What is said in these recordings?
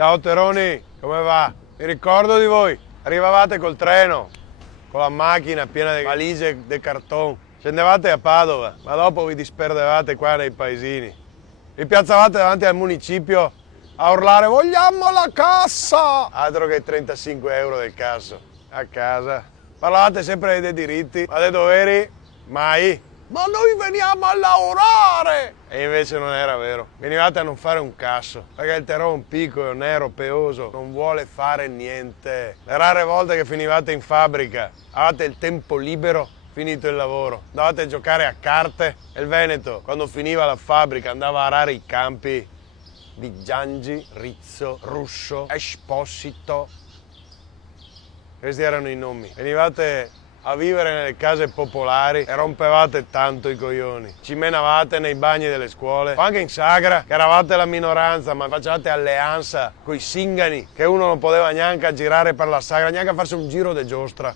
Ciao Teroni, come va? Mi ricordo di voi. Arrivavate col treno, con la macchina piena di valigie di cartone. Scendevate a Padova, ma dopo vi disperdevate qua nei paesini. Vi piazzavate davanti al municipio a urlare "Vogliamo la cassa!" Altro che 35 euro del casso. A casa. Parlavate sempre dei diritti, ma dei doveri mai. Ma noi veniamo a lavorare! E invece non era vero. Venivate a non fare un cazzo, perché il Terone piccolo, nero, peoso, non vuole fare niente. Le rare volte che finivate in fabbrica, avete il tempo libero, finito il lavoro. Andavate a giocare a carte e il Veneto, quando finiva la fabbrica, andava a arare i campi di Giangi, Rizzo, Russo, Esposito. Questi erano i nomi. Venivate a vivere nelle case popolari e rompevate tanto i coglioni. Ci menavate nei bagni delle scuole, o anche in Sagra, che eravate la minoranza, ma facevate alleanza coi singani, che uno non poteva neanche girare per la Sagra, neanche a farsi un giro de giostra.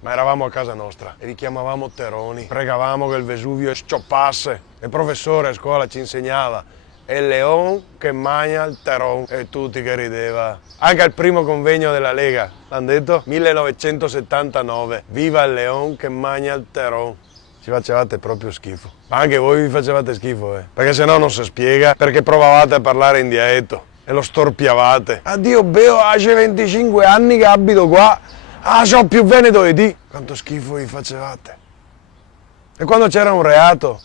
Ma eravamo a casa nostra e vi chiamavamo Teroni, pregavamo che il Vesuvio scioppasse. Il professore a scuola ci insegnava "È il leon che mangia il Terone", e tutti che rideva. Anche al primo convegno della Lega, l'hanno detto? 1979, viva il leon che mangia il Terone. Ci facevate proprio schifo. Ma anche voi vi facevate schifo, perché sennò non si spiega perché provavate a parlare in dialetto e lo storpiavate. Addio Beo, ha 25 anni che abito qua, so più veneto di te. Quanto schifo vi facevate. E quando c'era un reato,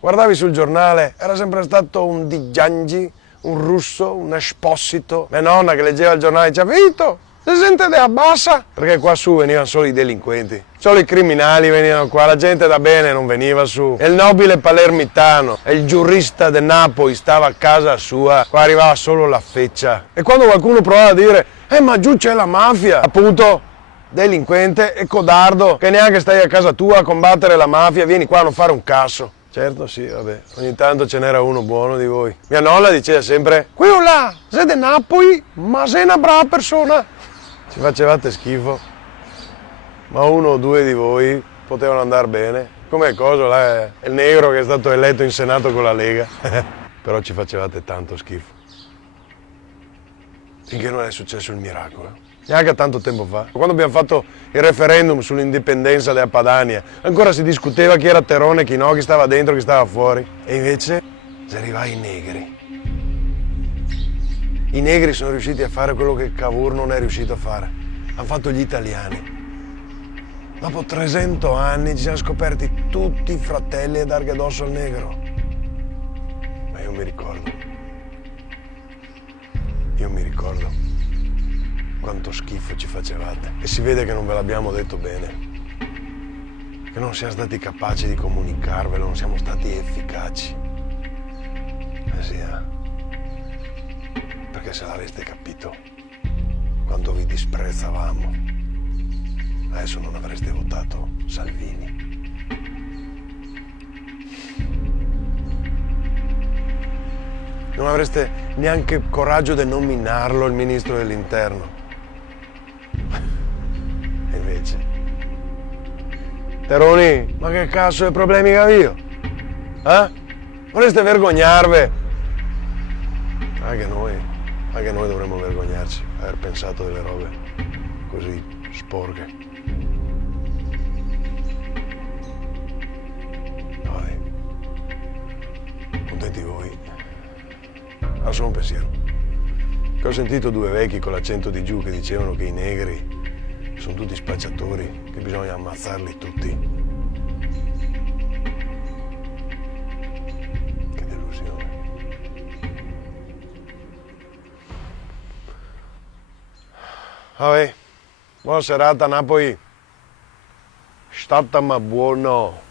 guardavi sul giornale, era sempre stato un Di Giangi, un Russo, un Esposito. Mia nonna che leggeva il giornale diceva "Vito, si sente della bassa?" Perché qua su venivano solo i delinquenti, solo i criminali venivano qua, la gente da bene non veniva su. E il nobile palermitano e il giurista di Napoli stava a casa sua, qua arrivava solo la feccia. E quando qualcuno provava a dire ma giù c'è la mafia", appunto, delinquente e codardo, che neanche stai a casa tua a combattere la mafia, vieni qua a non fare un cazzo. Certo, sì, vabbè, ogni tanto ce n'era uno buono di voi. Mia nonna diceva sempre "Quello là, sei di Napoli, ma sei una brava persona". Ci facevate schifo, ma uno o due di voi potevano andare bene. Come coso là, il negro che è stato eletto in Senato con la Lega. Però ci facevate tanto schifo. Finché non è successo il miracolo. Neanche tanto tempo fa, quando abbiamo fatto il referendum sull'indipendenza della Padania, ancora si discuteva chi era Terone, chi no, chi stava dentro, chi stava fuori. E invece si arriva ai negri. I negri sono riusciti a fare quello che Cavour non è riuscito a fare. Hanno fatto gli italiani. Dopo 300 anni ci siamo scoperti tutti fratelli a darghe addosso al negro. Ma io mi ricordo quanto schifo ci facevate. E si vede che non ve l'abbiamo detto bene, che non siamo stati capaci di comunicarvelo, non siamo stati efficaci. Sì, perché se l'aveste capito quanto vi disprezzavamo, adesso non avreste votato Salvini. Non avreste neanche coraggio di nominarlo il ministro dell'interno. E invece, Teroni, ma che cazzo di problemi che avevo? Vorreste vergognarvi? Anche noi dovremmo vergognarci, aver pensato delle robe così sporche. Vabbè, contenti voi. Ha solo un pensiero. Che ho sentito due vecchi con l'accento di giù che dicevano che i negri sono tutti spacciatori, che bisogna ammazzarli tutti. Che delusione. Vabbè, buona serata Napoli. Stata ma buono.